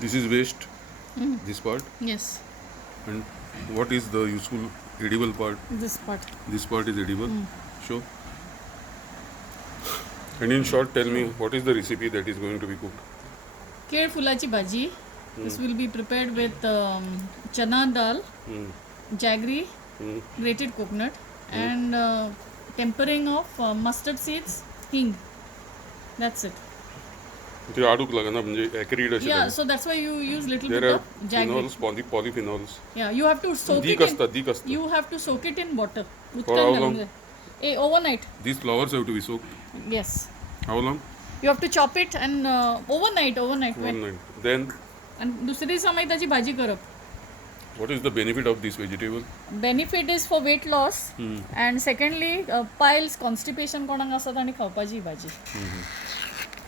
This is waste. This part. Yes, And what is the useful edible part? this part. This part is edible. Sure. And in short, tell me what is the recipe that is going to be cooked? केळ फुलाची भाजी. This will be prepared with chana dal, jaggery, grated coconut, and tempering of mustard seeds, hing. That's it. ते आडूक लागना म्हणजे ॲक्रिड अशी. Yeah, so that's why you use little There bit are of jaggery. phenols, polyphenols. Yeah, you have to soak Dik it in. असतात, dik असतात. You have to soak it in water. For how long? Overnight. These flowers have to be soaked. Yes. How long? You have to chop it and overnight. One night. Then And दुसरी समय त्याची भाजी करप. what is the benefit of this vegetable? Benefit is for weight loss. And secondly, piles, constipation कोणाक असतात आणि खावपाची भाजी.